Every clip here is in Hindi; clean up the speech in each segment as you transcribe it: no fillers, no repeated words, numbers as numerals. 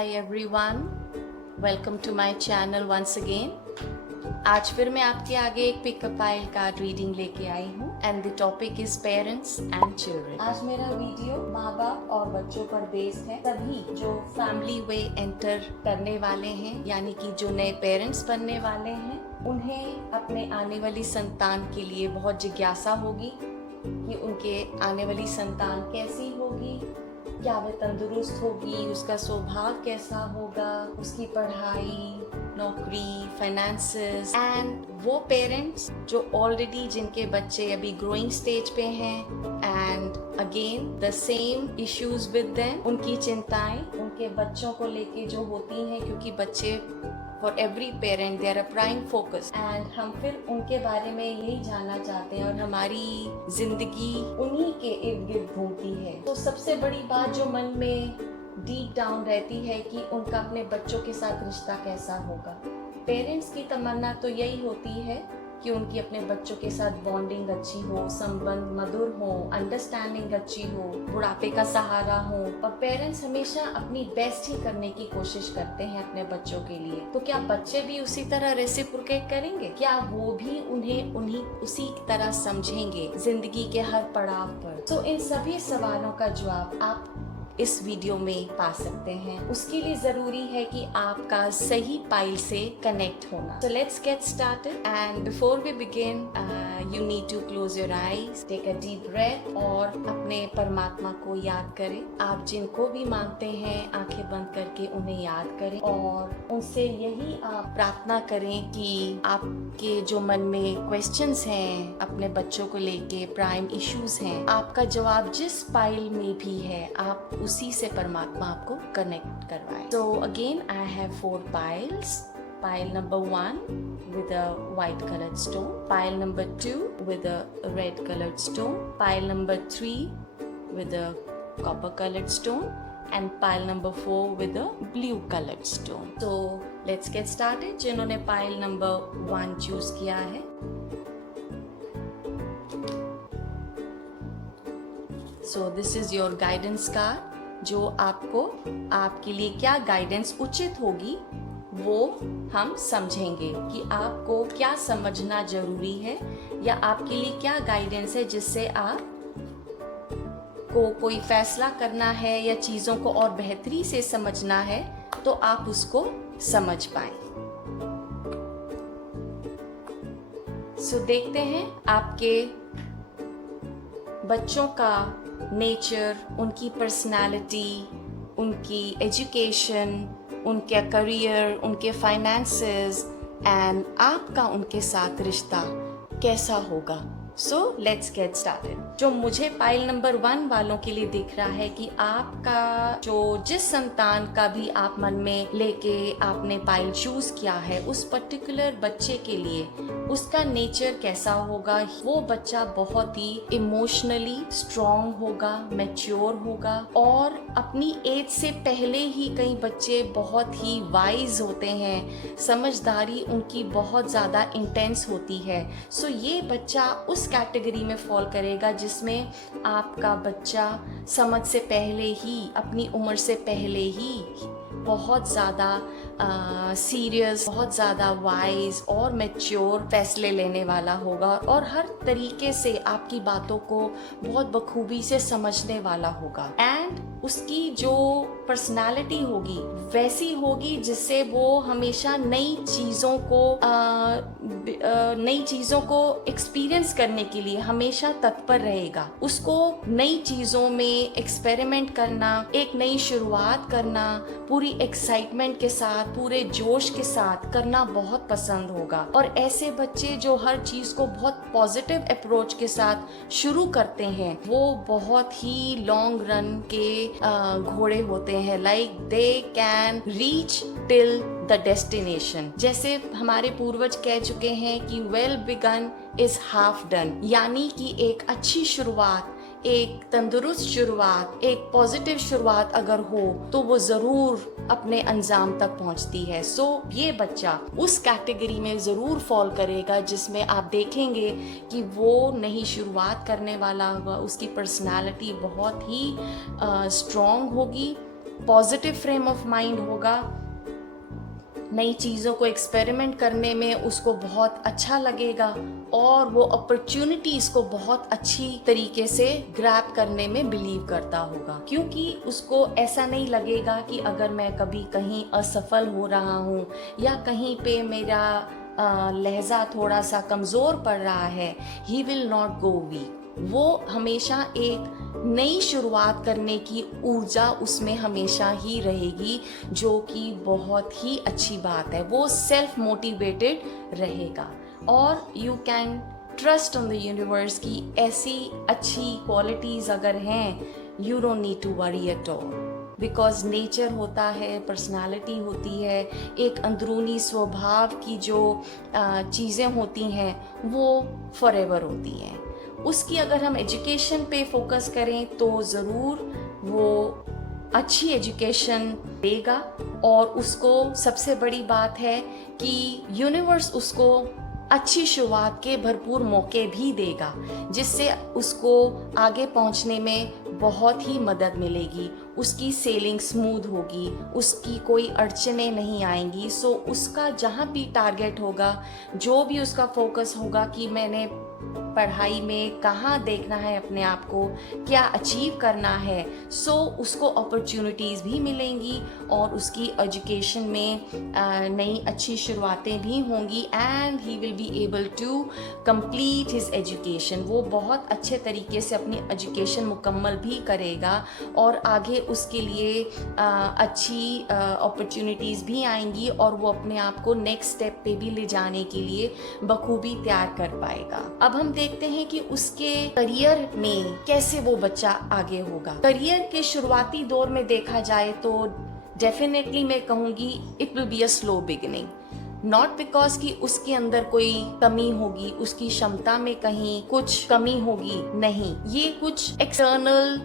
Hi everyone, welcome to my channel once again. आज फिर मैं आपके आगे एक पिकअप आइल कार्ड रीडिंग लेके आई हूँ and the topic is parents and children. आज मेरा वीडियो माँ बाप और बच्चों पर बेस्ड है। सभी जो फैमिली वे एंटर करने वाले हैं यानी कि जो नए पेरेंट्स बनने वाले हैं, उन्हें अपने आने वाली संतान के लिए बहुत जिज्ञासा होगी कि उनके आने वाली संतान कैसी होगी, क्या वह तंदुरुस्त होगी, उसका स्वभाव कैसा होगा, उसकी पढ़ाई, नौकरी, फाइनेंसेस। एंड वो पेरेंट्स जो ऑलरेडी जिनके बच्चे अभी ग्रोइंग स्टेज पे हैं and again the same issues with them, उनकी चिंताएं उनके बच्चों को लेके जो होती हैं, क्योंकि बच्चे for every parent they are a prime focus and हम फिर उनके बारे में यही जानना चाहते हैं और हमारी जिंदगी उन्हीं के इर्द गिर्द घूमती है। तो सबसे बड़ी बात जो मन में डीप डाउन रहती है कि उनका अपने बच्चों के साथ रिश्ता कैसा होगा। पेरेंट्स की तमन्ना तो यही होती है कि उनकी अपने बच्चों के साथ बॉन्डिंग अच्छी हो, संबंध मधुर हो, अंडरस्टैंडिंग अच्छी हो, बुढ़ापे का सहारा हो। और पेरेंट्स हमेशा अपनी बेस्ट ही करने की कोशिश करते हैं अपने बच्चों के लिए। तो क्या बच्चे भी उसी तरह रेसिप्रोकेट करेंगे? क्या वो भी उन्हें उसी तरह समझेंगे जिंदगी के हर पड़ाव पर? तो इन सभी सवालों का जवाब आप इस वीडियो में पा सकते हैं। उसके लिए जरूरी है कि आपका सही पाइल से कनेक्ट होना। So let's get started and before we begin you need to close your eyes, take a deep breath और अपने परमात्मा को याद करें। आप जिनको भी मानते हैं आंखें बंद करके उन्हें याद करें और उनसे यही आप प्रार्थना करें कि आपके जो मन में क्वेश्चंस हैं अपने बच्चों को लेके, प्राइम इश्यूज हैं, आपका जवाब जिस पाइल में भी है आप उसी से परमात्मा आपको कनेक्ट करवाए। So again I have 4 piles. Pile number 1 with a white colored stone, pile number 2 with a red colored stone, pile number 3 with a copper colored stone and pile number 4 with a blue colored stone. So let's get started. जिन्होंने pile number 1 choose किया है, so this is your guidance card जो आपको आपके लिए क्या गाइडेंस उचित होगी वो हम समझेंगे कि आपको क्या समझना जरूरी है या आपके लिए क्या गाइडेंस है जिससे आप को कोई फैसला करना है या चीजों को और बेहतरी से समझना है तो आप उसको समझ पाए। सो देखते हैं आपके बच्चों का नेचर, उनकी पर्सनालिटी, उनकी एजुकेशन, उनके करियर, उनके फाइनेंसेस एंड आपका उनके साथ रिश्ता कैसा होगा। So let's get started. जो मुझे पाइल नंबर 1 वालों के लिए दिख रहा है कि आपका जो जिस संतान का भी आप मन में लेके आपने पाइल चूज किया है उस पर्टिकुलर बच्चे के लिए उसका नेचर कैसा होगा। वो बच्चा बहुत ही इमोशनली स्ट्रॉन्ग होगा, मैच्योर होगा और अपनी एज से पहले ही कई बच्चे बहुत ही वाइज होते हैं, समझदारी उनकी बहुत ज़्यादा इंटेंस होती है। सो ये बच्चा उस कैटेगरी में फॉल करेगा जिसमें आपका बच्चा समझ से पहले ही, अपनी उम्र से पहले ही बहुत ज़्यादा सीरियस, बहुत ज़्यादा वाइज और मैच्योर फैसले लेने वाला होगा और हर तरीके से आपकी बातों को बहुत बखूबी से समझने वाला होगा। एंड उसकी जो पर्सनालिटी होगी वैसी होगी जिससे वो हमेशा नई चीज़ों को एक्सपीरियंस करने के लिए हमेशा तत्पर रहेगा। उसको नई चीज़ों में एक्सपेरिमेंट करना, एक नई शुरुआत करना पूरी एक्साइटमेंट के साथ, पूरे जोश के साथ करना बहुत पसंद होगा। और ऐसे बच्चे जो हर चीज़ को बहुत पॉजिटिव अप्रोच के साथ शुरू करते हैं वो बहुत ही लॉन्ग रन के घोड़े होते हैं। Like they can reach till the destination. जैसे हमारे पूर्वज कह चुके हैं कि well begun is half done, यानी कि एक अच्छी शुरुआत, एक तंदुरुस्त शुरुआत, एक पॉजिटिव शुरुआत अगर हो तो वो जरूर अपने अंजाम तक पहुंचती है। सो ये बच्चा उस कैटेगरी में जरूर फॉल करेगा जिसमें आप देखेंगे कि वो नई शुरुआत करने वाला होगा, उसकी पर्सनालिटी बहुत ही स्ट्रॉन्ग होगी पॉजिटिव फ्रेम ऑफ माइंड होगा, नई चीज़ों को एक्सपेरिमेंट करने में उसको बहुत अच्छा लगेगा और वो अपॉर्चुनिटीज़ को बहुत अच्छी तरीके से ग्रैब करने में बिलीव करता होगा, क्योंकि उसको ऐसा नहीं लगेगा कि अगर मैं कभी कहीं असफल हो रहा हूँ या कहीं पे मेरा लहजा थोड़ा सा कमज़ोर पड़ रहा है, he will not go weak. वो हमेशा एक नई शुरुआत करने की ऊर्जा उसमें हमेशा ही रहेगी, जो कि बहुत ही अच्छी बात है। वो सेल्फ मोटिवेटेड रहेगा और you can trust on the universe की ऐसी अच्छी क्वालिटीज़ अगर हैं, you don't need to worry at all, because nature होता है, पर्सनालिटी होती है, एक अंदरूनी स्वभाव की जो चीज़ें होती हैं वो फॉरएवर होती हैं। उसकी अगर हम एजुकेशन पे फोकस करें तो ज़रूर वो अच्छी एजुकेशन देगा और उसको सबसे बड़ी बात है कि यूनिवर्स उसको अच्छी शुरुआत के भरपूर मौके भी देगा, जिससे उसको आगे पहुंचने में बहुत ही मदद मिलेगी। उसकी सेलिंग स्मूथ होगी, उसकी कोई अड़चने नहीं आएंगी। सो उसका जहाँ भी टारगेट होगा, जो भी उसका फोकस होगा कि मैंने पढ़ाई में कहाँ देखना है अपने आप को, क्या अचीव करना है, सो उसको अपॉर्चुनिटीज़ भी मिलेंगी और उसकी एजुकेशन में नई अच्छी शुरुआतें भी होंगी and he will be able to complete his education. वो बहुत अच्छे तरीके से अपनी एजुकेशन मुकम्मल भी करेगा और आगे उसके लिए अच्छी अपॉर्चुनिटीज़ भी आएंगी और वो अपने आप को नेक्स्ट स्टेप पे भी ले जाने के लिए बखूबी तैयार कर पाएगा। अब हम देखते हैं कि उसके करियर में कैसे वो बच्चा आगे होगा। करियर के शुरुआती दौर में देखा जाए तो डेफिनेटली मैं कहूँगी it will be a slow beginning, not because कि उसके अंदर कोई कमी होगी, उसकी क्षमता में कहीं कुछ कमी होगी, नहीं, ये कुछ एक्सटर्नल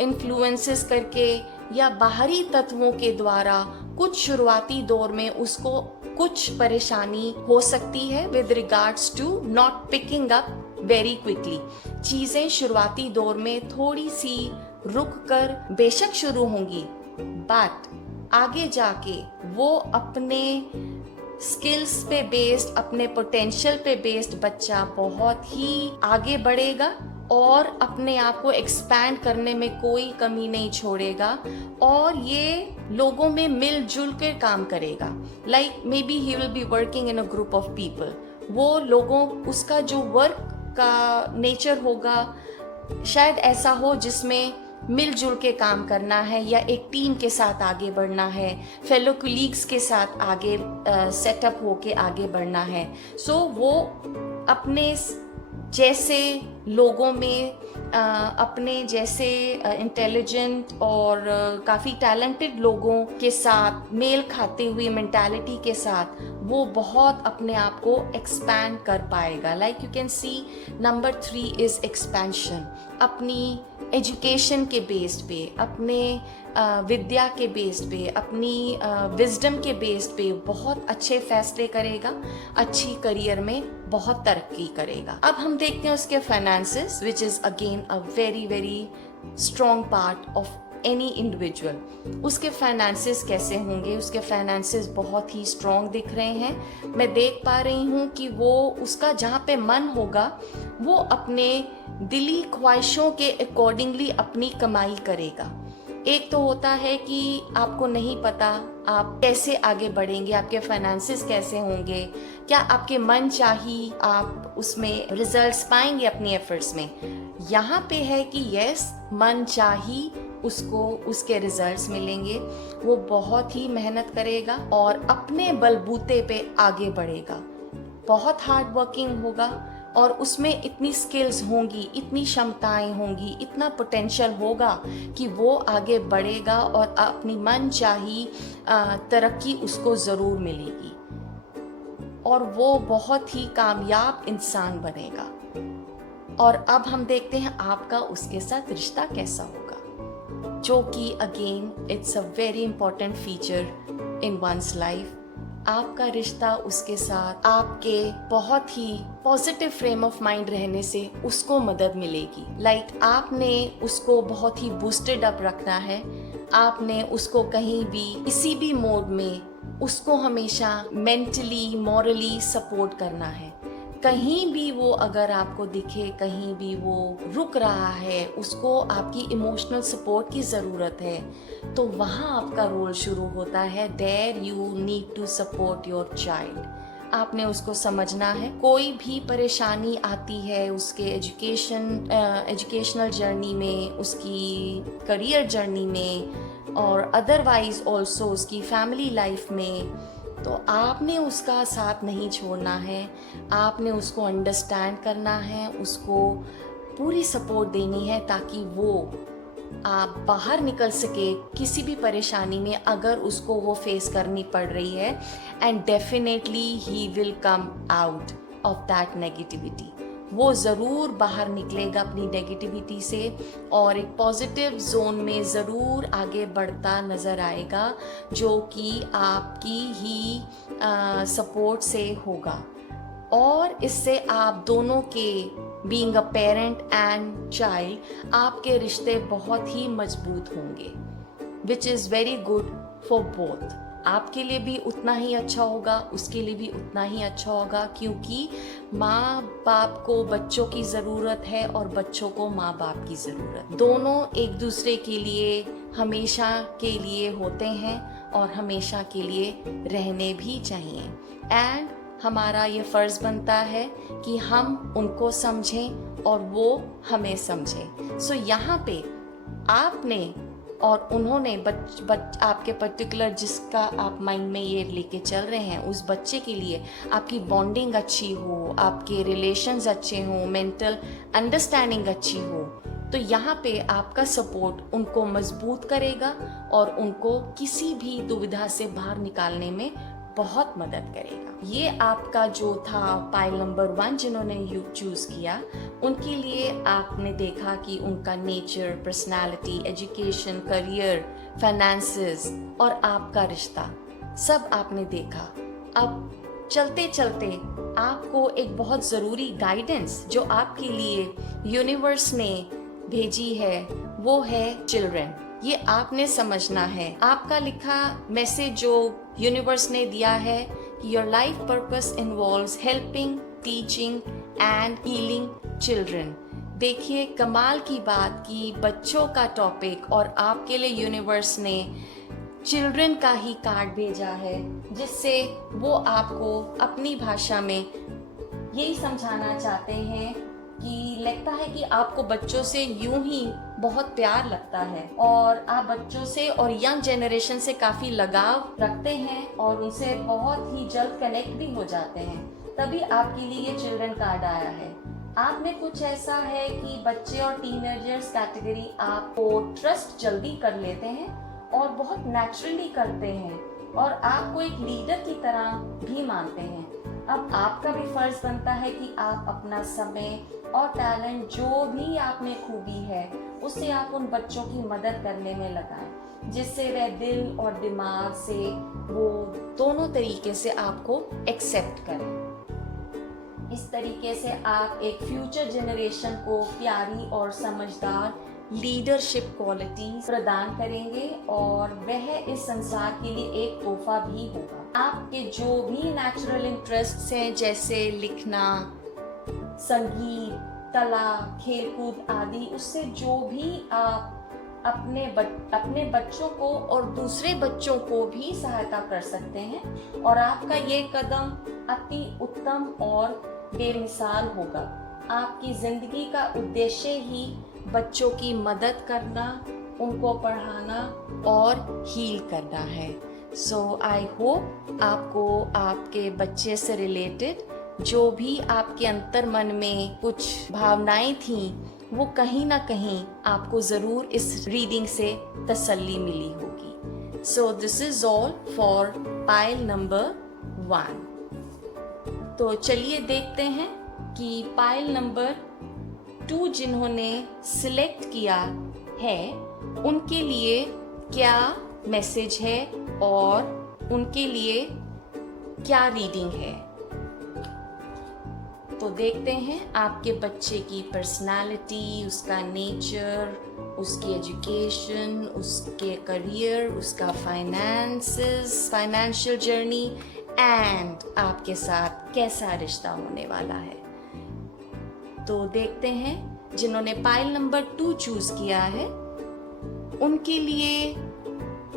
इन्फ्लुएंसेस करके या बाहरी तत्वों के द्वारा कुछ शुरुआती दौर में उसको कुछ परेशानी हो सकती है with regards to not picking up very quickly. चीज़ें शुरुआती दौर में थोड़ी सी रुक कर बेशक शुरू होंगी, बट आगे जाके वो अपने स्किल्स पे बेस्ड, अपने पोटेंशियल पे बेस्ड बच्चा बहुत ही आगे बढ़ेगा और अपने आप को एक्सपैंड करने में कोई कमी नहीं छोड़ेगा और ये लोगों में मिलजुल कर काम करेगा। Like may be he will be working in a group of people. वो लोगों, उसका जो वर्क का नेचर होगा शायद ऐसा हो जिसमें मिलजुल के काम करना है या एक टीम के साथ आगे बढ़ना है, फेलो कोलीग्स के साथ आगे सेटअप होके आगे बढ़ना है। सो वो अपने जैसे लोगों में अपने जैसे इंटेलिजेंट और काफ़ी टैलेंटेड लोगों के साथ मेल खाते हुए मेंटालिटी के साथ वो बहुत अपने आप को एक्सपैंड कर पाएगा। Like you can see number 3 is expansion. अपनी एजुकेशन के बेस्ड पे, अपने विद्या के बेस्ड पे, अपनी विजडम के बेस्ड पे बहुत अच्छे फैसले करेगा, अच्छी करियर में बहुत तरक्की करेगा। अब हम देखते हैं उसके finances, which is again a very very strong part of any individual. उसके फाइनेंसेस कैसे होंगे? उसके फाइनेंसेस बहुत ही स्ट्रॉन्ग दिख रहे हैं। मैं देख पा रही हूँ कि वो उसका जहाँ पे मन होगा वो अपने दिली ख्वाहिशों के अकॉर्डिंगली अपनी कमाई करेगा। एक तो होता है कि आपको नहीं पता आप कैसे आगे बढ़ेंगे, आपके फाइनेंसेस कैसे होंगे, क्या आपके मन चाही आप उसमें रिजल्ट्स पाएंगे अपनी एफर्ट्स में। यहाँ पे है कि यस, मन चाही उसको उसके रिजल्ट्स मिलेंगे। वो बहुत ही मेहनत करेगा और अपने बलबूते पे आगे बढ़ेगा, बहुत हार्ड वर्किंग होगा और उसमें इतनी स्किल्स होंगी, इतनी क्षमताएं होंगी, इतना पोटेंशियल होगा कि वो आगे बढ़ेगा और अपनी मन चाही तरक्की उसको ज़रूर मिलेगी और वो बहुत ही कामयाब इंसान बनेगा। और अब हम देखते हैं आपका उसके साथ रिश्ता कैसा होगा, जो कि again it's a very important feature in one's life. आपका रिश्ता उसके साथ आपके बहुत ही पॉजिटिव फ्रेम ऑफ माइंड रहने से उसको मदद मिलेगी। आपने उसको बहुत ही बूस्टेड अप रखना है। आपने उसको कहीं भी किसी भी मोड में उसको हमेशा मेंटली मॉरली सपोर्ट करना है। कहीं भी वो अगर आपको दिखे, कहीं भी वो रुक रहा है, उसको आपकी इमोशनल सपोर्ट की ज़रूरत है, तो वहाँ आपका रोल शुरू होता है। There you need to support your child. आपने उसको समझना है। कोई भी परेशानी आती है उसके एजुकेशनल जर्नी में, उसकी करियर जर्नी में और अदरवाइज ऑल्सो उसकी फैमिली लाइफ में, तो आपने उसका साथ नहीं छोड़ना है। आपने उसको अंडरस्टैंड करना है, उसको पूरी सपोर्ट देनी है ताकि वो आप बाहर निकल सके किसी भी परेशानी में अगर उसको वो फेस करनी पड़ रही है। And definitely he will come out of that negativity. वो ज़रूर बाहर निकलेगा अपनी नेगेटिविटी से और एक पॉजिटिव जोन में ज़रूर आगे बढ़ता नज़र आएगा, जो कि आपकी ही सपोर्ट से होगा। और इससे आप दोनों के being a parent and child, आपके रिश्ते बहुत ही मजबूत होंगे, which is very good for both. आपके लिए भी उतना ही अच्छा होगा, उसके लिए भी उतना ही अच्छा होगा, क्योंकि माँ बाप को बच्चों की ज़रूरत है और बच्चों को माँ बाप की ज़रूरत। दोनों एक दूसरे के लिए हमेशा के लिए होते हैं और हमेशा के लिए रहने भी चाहिए। एंड हमारा ये फ़र्ज़ बनता है कि हम उनको समझें और वो हमें समझें। सो यहाँ पे आपने और उन्होंने आपके पर्टिकुलर जिसका आप माइंड में ये लेके चल रहे हैं, उस बच्चे के लिए आपकी बॉन्डिंग अच्छी हो, आपके रिलेशंस अच्छे हों, मेंटल अंडरस्टैंडिंग अच्छी हो, तो यहाँ पे आपका सपोर्ट उनको मजबूत करेगा और उनको किसी भी दुविधा से बाहर निकालने में बहुत मदद करेगा। ये आपका जो था पाइल नंबर 1 जिन्होंने चूज किया, उनके लिए आपने देखा कि उनका nature, personality, education, career, finances और आपका रिश्ता सब आपने देखा। अब चलते चलते आपको एक बहुत ज़रूरी गाइडेंस जो आपके लिए यूनिवर्स ने भेजी है, वो है चिल्ड्रन। ये आपने समझना है। आपका लिखा मैसेज जो यूनिवर्स ने दिया है कि your life purpose involves helping, teaching and healing children. देखिए कमाल की बात कि बच्चों का टॉपिक और आपके लिए यूनिवर्स ने चिल्ड्रन का ही कार्ड भेजा है, जिससे वो आपको अपनी भाषा में यही समझाना चाहते हैं कि लगता है कि आपको बच्चों से यूं ही बहुत प्यार लगता है और आप बच्चों से और यंग जनरेशन से काफ़ी लगाव रखते हैं और उनसे बहुत ही जल्द कनेक्ट भी हो जाते हैं। तभी आपके लिए ये चिल्ड्रन कार्ड आया है। आप में कुछ ऐसा है कि बच्चे और टीनेजर्स कैटेगरी आपको ट्रस्ट जल्दी कर लेते हैं और बहुत नेचुरली करते हैं और आपको एक लीडर की तरह भी मानते हैं। अब आपका भी फर्ज बनता है कि आप अपना समय और टैलेंट, जो भी आप में खूबी है, उससे आप उन बच्चों की मदद करने में लगाएं, जिससे वह दिल और दिमाग से वो दोनों तरीके से आपको एक्सेप्ट करें। इस तरीके से आप एक फ्यूचर जनरेशन को प्यारी और समझदार लीडरशिप क्वालिटी प्रदान करेंगे और वह इस संसार के लिए एक तोहफा भी होगा। आपके जो भी नेचुरल इंटरेस्ट्स हैं, जैसे लिखना, संगीत, कला, खेलकूद आदि, उससे जो भी आप अपने बच्चों को और दूसरे बच्चों को भी सहायता कर सकते हैं और आपका ये कदम अति उत्तम और बेमिसाल होगा। आपकी जिंदगी का उद्देश्य ही बच्चों की मदद करना, उनको पढ़ाना और हील करना है। सो आई होप आपको आपके बच्चे से रिलेटेड जो भी आपके अंतर मन में कुछ भावनाएं थीं, वो कहीं ना कहीं आपको ज़रूर इस रीडिंग से तसल्ली मिली होगी। So this is all for pile number 1। तो चलिए देखते हैं कि पाइल नंबर 2 जिन्होंने सिलेक्ट किया है, उनके लिए क्या मैसेज है और उनके लिए क्या रीडिंग है। तो देखते हैं आपके बच्चे की पर्सनालिटी, उसका नेचर, उसकी एजुकेशन, उसके करियर, उसका फाइनेंशियल जर्नी एंड आपके साथ कैसा रिश्ता होने वाला है। तो देखते हैं जिन्होंने पाइल नंबर 2 चूज किया है उनके लिए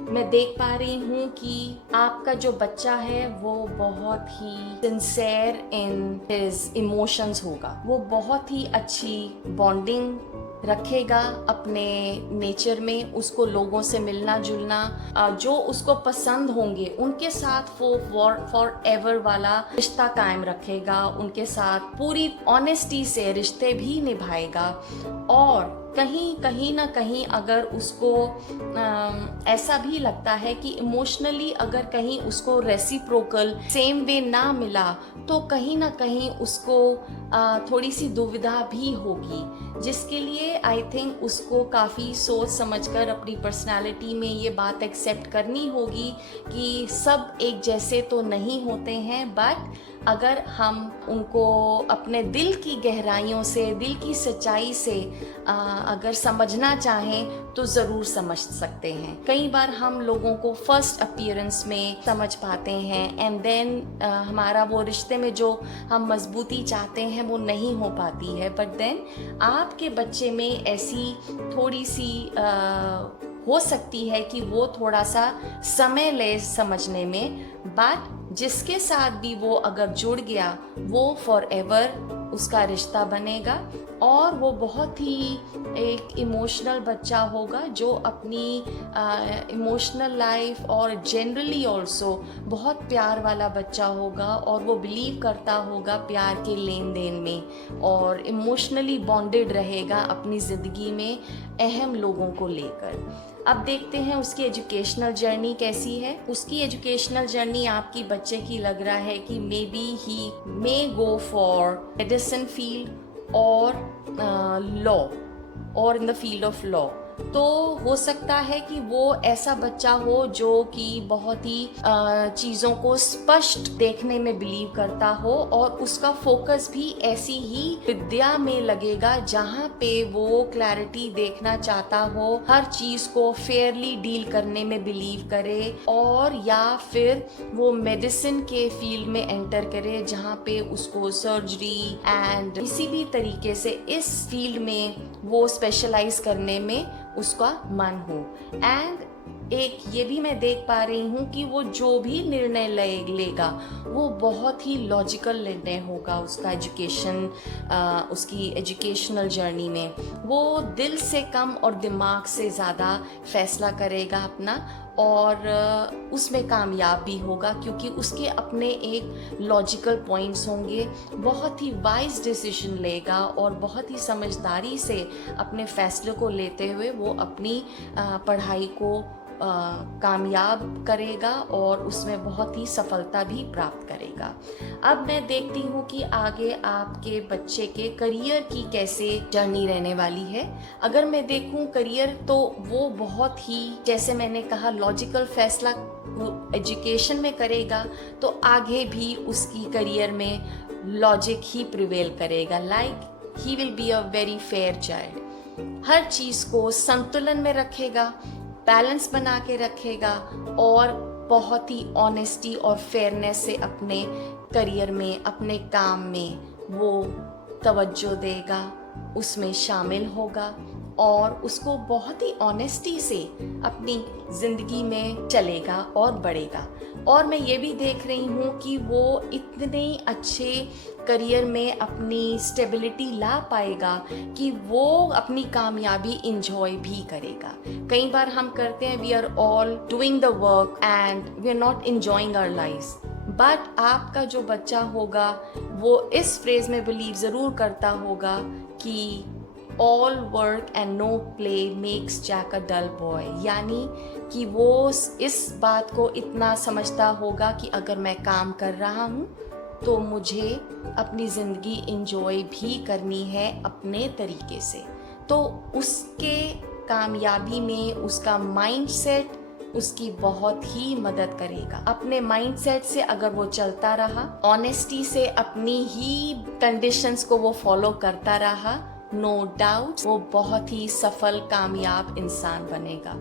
मैं देख पा रही हूँ कि आपका जो बच्चा है वो बहुत ही सिंसेयर इन हिज इमोशंस होगा। वो बहुत ही अच्छी बॉन्डिंग रखेगा अपने नेचर में। उसको लोगों से मिलना जुलना, जो उसको पसंद होंगे उनके साथ वो फॉर एवर वाला रिश्ता कायम रखेगा। उनके साथ पूरी ऑनेस्टी से रिश्ते भी निभाएगा। और कहीं ना कहीं अगर उसको ऐसा भी लगता है कि इमोशनली अगर कहीं उसको रेसिप्रोकल सेम वे ना मिला तो कहीं ना कहीं उसको थोड़ी सी दुविधा भी होगी, जिसके लिए आई थिंक उसको काफ़ी सोच समझकर अपनी पर्सनालिटी में ये बात एक्सेप्ट करनी होगी कि सब एक जैसे तो नहीं होते हैं। बट अगर हम उनको अपने दिल की गहराइयों से, दिल की सच्चाई से अगर समझना चाहें तो ज़रूर समझ सकते हैं। कई बार हम लोगों को फर्स्ट अपीयरेंस में समझ पाते हैं एंड देन हमारा वो रिश्ते में जो हम मजबूती चाहते हैं वो नहीं हो पाती है। बट देन आपके बच्चे में ऐसी थोड़ी सी हो सकती है कि वो थोड़ा सा समय ले समझने में। बट जिसके साथ भी वो अगर जुड़ गया वो फॉर एवर उसका रिश्ता बनेगा और वो बहुत ही एक इमोशनल बच्चा होगा जो अपनी इमोशनल लाइफ और जनरली ऑल्सो बहुत प्यार वाला बच्चा होगा और वो बिलीव करता होगा प्यार के लेन देन में और इमोशनली बॉन्डेड रहेगा अपनी ज़िंदगी में अहम लोगों को लेकर। अब देखते हैं उसकी एजुकेशनल जर्नी कैसी है। उसकी एजुकेशनल जर्नी आपकी बच्चे की लग रहा है कि may be he may go for medicine field और लॉ और in the field of law. तो हो सकता है कि वो ऐसा बच्चा हो जो कि बहुत ही चीज़ों को स्पष्ट देखने में बिलीव करता हो और उसका फोकस भी ऐसी ही विद्या में लगेगा जहाँ पे वो क्लैरिटी देखना चाहता हो, हर चीज़ को फेयरली डील करने में बिलीव करे, और या फिर वो मेडिसिन के फील्ड में एंटर करे जहाँ पे उसको सर्जरी एंड किसी भी तरीके से इस फील्ड में वो स्पेशलाइज करने में उसका मन हो। एंड एक ये भी मैं देख पा रही हूँ कि वो जो भी निर्णय लेगा वो बहुत ही लॉजिकल निर्णय होगा। उसका उसकी एजुकेशनल जर्नी में वो दिल से कम और दिमाग से ज़्यादा फैसला करेगा अपना और उसमें कामयाब भी होगा क्योंकि उसके अपने एक लॉजिकल पॉइंट्स होंगे। बहुत ही वाइज डिसीजन लेगा और बहुत ही समझदारी से अपने फैसले को लेते हुए वो अपनी पढ़ाई को कामयाब करेगा और उसमें बहुत ही सफलता भी प्राप्त करेगा। अब मैं देखती हूँ कि आगे आपके बच्चे के करियर की कैसे जर्नी रहने वाली है। अगर मैं देखूँ करियर तो वो बहुत ही, जैसे मैंने कहा, लॉजिकल फैसला एजुकेशन में करेगा तो आगे भी उसकी करियर में लॉजिक ही प्रिवेल करेगा। Like he will be a very fair child. हर चीज़ को संतुलन में रखेगा, बैलेंस बना के रखेगा और बहुत ही ऑनेस्टी और फेयरनेस से अपने करियर में, अपने काम में वो तवज्जो देगा, उसमें शामिल होगा और उसको बहुत ही ऑनेस्टी से अपनी ज़िंदगी में चलेगा और बढ़ेगा। और मैं ये भी देख रही हूँ कि वो इतने अच्छे करियर में अपनी स्टेबिलिटी ला पाएगा कि वो अपनी कामयाबी इंजॉय भी करेगा। कई बार हम करते हैं, we are all doing the work and we are not enjoying our life. But आपका जो बच्चा होगा वो इस फ्रेज में बिलीव ज़रूर करता होगा कि all work and no play makes Jack a dull boy, यानी कि वो इस बात को इतना समझता होगा कि अगर मैं काम कर रहा हूँ तो मुझे अपनी ज़िंदगी इंजॉय भी करनी है अपने तरीके से। तो उसके कामयाबी में उसका माइंडसेट उसकी बहुत ही मदद करेगा। अपने माइंडसेट से अगर वो चलता रहा, ऑनेस्टी से अपनी ही कंडीशंस को वो फॉलो करता रहा, नो डाउट वो बहुत ही सफल कामयाब इंसान बनेगा।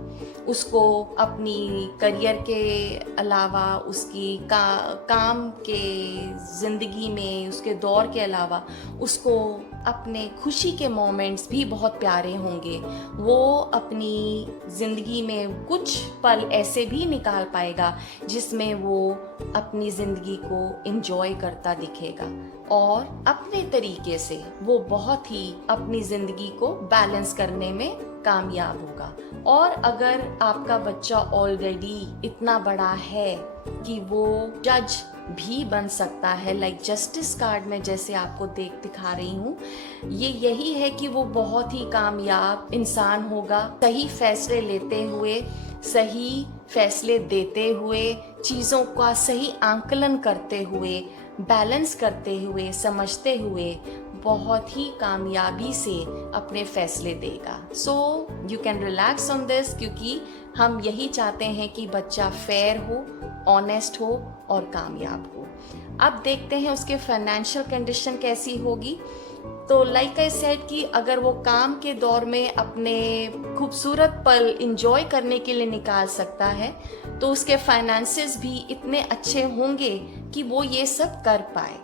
उसको अपनी करियर के अलावा उसकी काम के ज़िंदगी में उसके दौर के अलावा उसको अपने खुशी के मोमेंट्स भी बहुत प्यारे होंगे। वो अपनी ज़िंदगी में कुछ पल ऐसे भी निकाल पाएगा जिसमें वो अपनी ज़िंदगी को एंजॉय करता दिखेगा और अपने तरीके से वो बहुत ही अपनी ज़िंदगी को बैलेंस करने में कामयाब होगा। और अगर आपका बच्चा ऑलरेडी इतना बड़ा है कि वो जज भी बन सकता है, लाइक जस्टिस कार्ड में जैसे आपको दिखा रही हूँ, ये यही है कि वो बहुत ही कामयाब इंसान होगा, सही फैसले लेते हुए, सही फैसले देते हुए, चीज़ों का सही आंकलन करते हुए, बैलेंस करते हुए, समझते हुए बहुत ही कामयाबी से अपने फैसले देगा। So you can relax on this, क्योंकि हम यही चाहते हैं कि बच्चा फेयर हो, ऑनेस्ट हो और कामयाब हो। अब देखते हैं उसके फाइनेंशियल कंडीशन कैसी होगी। तो लाइक आई सेड कि अगर वो काम के दौर में अपने खूबसूरत पल इंजॉय करने के लिए निकाल सकता है, तो उसके फाइनेंसेस भी इतने अच्छे होंगे कि वो ये सब कर पाए।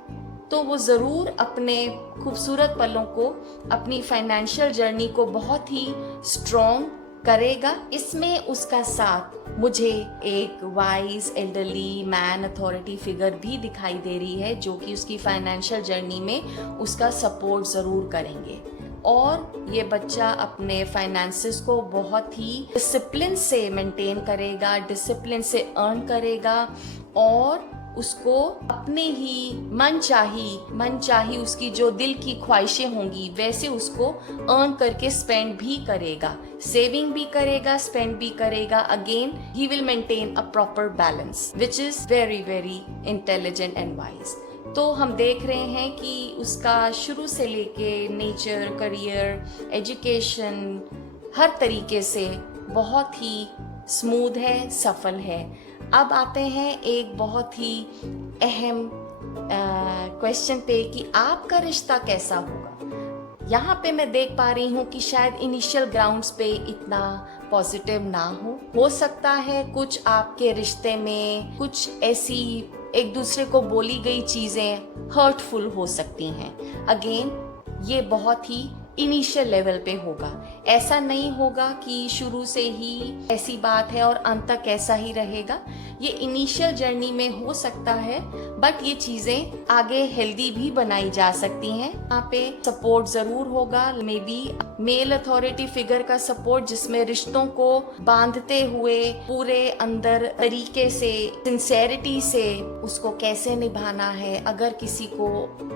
तो वो ज़रूर अपने खूबसूरत पलों को, अपनी फाइनेंशियल जर्नी को बहुत ही स्ट्रॉन्ग करेगा। इसमें उसका साथ मुझे एक wise elderly man authority figure भी दिखाई दे रही है, जो कि उसकी फाइनेंशियल जर्नी में उसका सपोर्ट ज़रूर करेंगे। और ये बच्चा अपने फाइनेंसेस को बहुत ही डिसिप्लिन से मेंटेन करेगा, डिसिप्लिन से अर्न करेगा और उसको अपने ही मन चाही उसकी जो दिल की ख्वाहिशें होंगी वैसे उसको अर्न करके स्पेंड भी करेगा, सेविंग भी करेगा, स्पेंड भी करेगा। Again he will maintain a proper balance which is very very intelligent and wise. तो हम देख रहे हैं कि उसका शुरू से लेके नेचर, करियर, एजुकेशन हर तरीके से बहुत ही स्मूथ है, सफल है। अब आते हैं एक बहुत ही अहम क्वेश्चन पे कि आपका रिश्ता कैसा होगा। यहाँ पे मैं देख पा रही हूँ कि शायद इनिशियल ग्राउंड्स पे इतना पॉजिटिव ना हो सकता है कुछ आपके रिश्ते में कुछ ऐसी एक दूसरे को बोली गई चीज़ें हर्टफुल हो सकती हैं। अगेन ये बहुत ही इनिशियल लेवल पे होगा, ऐसा नहीं होगा कि शुरू से ही ऐसी बात है और अंत तक ऐसा ही रहेगा। ये इनिशियल जर्नी में हो सकता है, बट ये चीज़ें आगे हेल्दी भी बनाई जा सकती हैं। यहाँ पे सपोर्ट ज़रूर होगा, maybe male authority figure का सपोर्ट, जिसमें रिश्तों को बांधते हुए पूरे अंदर तरीके से, सिंसेरिटी से उसको कैसे निभाना है। अगर किसी को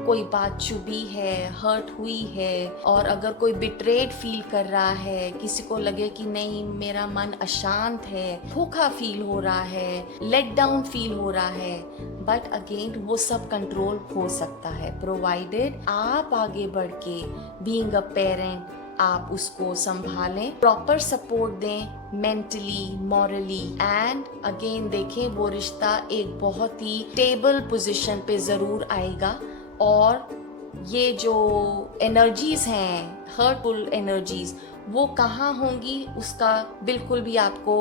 कोई बात चुभी है, हर्ट हुई है और अगर कोई बिट्रेड फील कर रहा है, किसी को लगे कि नहीं मेरा मन अशांत है, धोखा फील हो रहा है, लेट डाउन फील हो रहा है, बट अगेन वो सब कंट्रोल हो सकता है प्रोवाइडेड आप आगे बढ़ के बीइंग अ पेरेंट आप उसको संभालें, प्रॉपर सपोर्ट दें मेंटली, मॉरली एंड अगेन देखें वो रिश्ता एक बहुत ही स्टेबल पोजीशन पे ज़रूर आएगा। और ये जो एनर्जीज हैं, हर्टफुल एनर्जीज, वो कहाँ होंगी उसका बिल्कुल भी आपको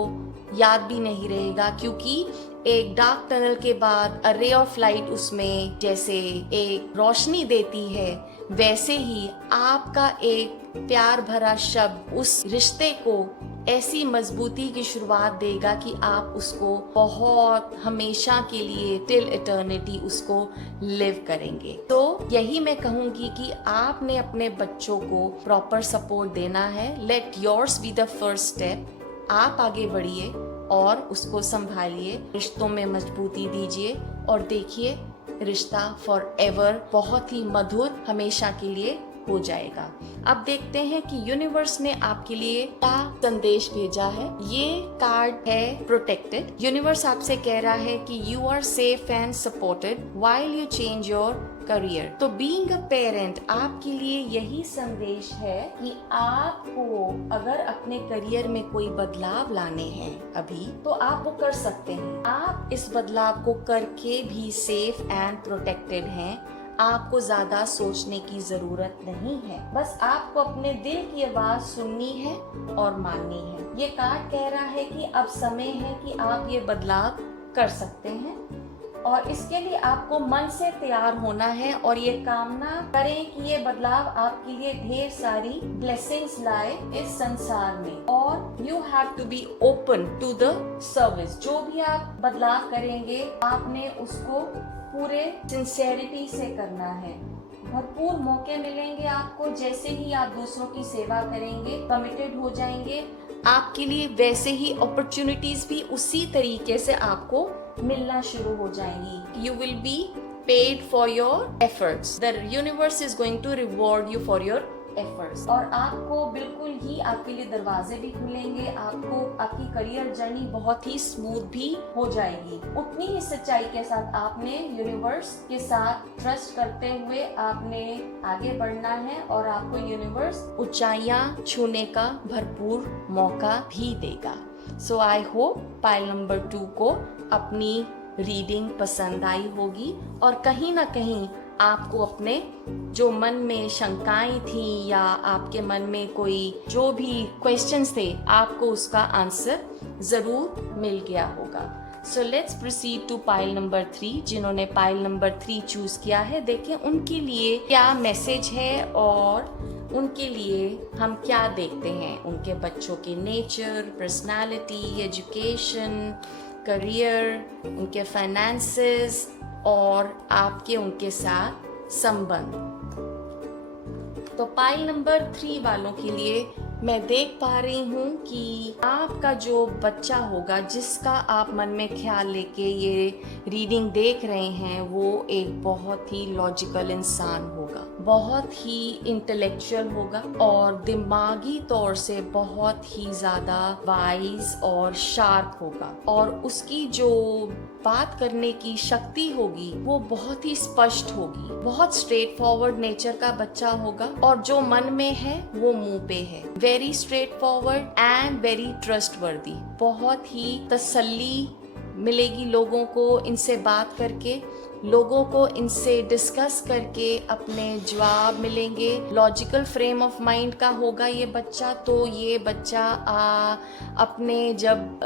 याद भी नहीं रहेगा, क्योंकि एक डार्क टनल के बाद अ रे ऑफ लाइट उसमें जैसे एक रोशनी देती है, वैसे ही आपका एक प्यार भरा शब्द उस रिश्ते को ऐसी मजबूती की शुरुआत देगा कि आप उसको बहुत हमेशा के लिए टिल इटर्निटी उसको लिव करेंगे। तो यही मैं कहूँगी कि आपने अपने बच्चों को प्रॉपर सपोर्ट देना है। Let yours be the first step. आप आगे बढ़िए और उसको संभालिए, रिश्तों में मजबूती दीजिए और देखिए रिश्ता फॉर एवर बहुत ही मधुर हमेशा के लिए हो जाएगा। अब देखते हैं कि यूनिवर्स ने आपके लिए क्या संदेश भेजा है। ये कार्ड है प्रोटेक्टेड। यूनिवर्स आपसे कह रहा है कि you are safe and supported while you change your career. तो being a parent आपके लिए यही संदेश है कि आपको अगर अपने करियर में कोई बदलाव लाने हैं अभी, तो आप वो कर सकते हैं। आप इस बदलाव को करके भी सेफ एंड प्रोटेक्टेड हैं। आपको ज्यादा सोचने की जरूरत नहीं है, बस आपको अपने दिल की आवाज सुननी है और माननी है। ये कार्ड कह रहा है कि अब समय है कि आप ये बदलाव कर सकते हैं, और इसके लिए आपको मन से तैयार होना है और ये कामना करें कि ये बदलाव आपके लिए ढेर सारी ब्लेसिंग्स लाए इस संसार में। और you have to be open to the service. जो भी आप बदलाव करेंगे आपने उसको पूरे सिंसेरिटी से करना है। भरपूर मौके मिलेंगे आपको, जैसे ही आप दूसरों की सेवा करेंगे, कमिटेड हो जाएंगे, आपके लिए वैसे ही अपॉर्चुनिटीज भी उसी तरीके से आपको मिलना शुरू हो जाएंगी। You will be paid for your efforts. The universe is going to reward you for your efforts. और आपको बिल्कुल ही आपके लिए दरवाजे भी खुलेंगे, आपको आपकी करियर जर्नी बहुत ही स्मूथ भी हो जाएगी। उतनी ही सच्चाई के साथ आपने यूनिवर्स के साथ ट्रस्ट करते हुए आपने आगे बढ़ना है, और आपको यूनिवर्स ऊंचाइयां छूने का भरपूर मौका भी देगा। सो आई होप पाइल नंबर 2 को अपनी रीडिंग पसंद आई होगी, और कहीं ना कहीं आपको अपने जो मन में शंकाएं थी या आपके मन में कोई जो भी क्वेश्चंस थे, आपको उसका आंसर जरूर मिल गया होगा। So let's proceed to pile number 3। जिन्होंने पाइल नंबर 3 चूज किया है, देखें उनके लिए क्या मैसेज है और उनके लिए हम क्या देखते हैं। उनके बच्चों के नेचर, पर्सनालिटी, एजुकेशन, करियर, उनके फाइनेंसेस और आपके उनके साथ संबंध। तो पाइल नंबर 3 वालों के लिए मैं देख पा रही हूँ कि आपका जो बच्चा होगा, जिसका आप मन में ख्याल लेके ये रीडिंग देख रहे हैं, वो एक बहुत ही लॉजिकल इंसान होगा, बहुत ही इंटेलेक्चुअल होगा और दिमागी तौर से बहुत ही ज़्यादा वाइज और शार्प होगा, और उसकी जो बात करने की शक्ति होगी वो बहुत ही स्पष्ट होगी। बहुत स्ट्रेट फॉरवर्ड नेचर का बच्चा होगा, और जो मन में है वो मुंह पे है। Very straight forward and very trustworthy. बहुत ही तसल्ली मिलेगी लोगों को इनसे बात करके, लोगों को इनसे डिस्कस करके अपने जवाब मिलेंगे। लॉजिकल फ्रेम ऑफ माइंड का होगा ये बच्चा। तो ये बच्चा अपने जब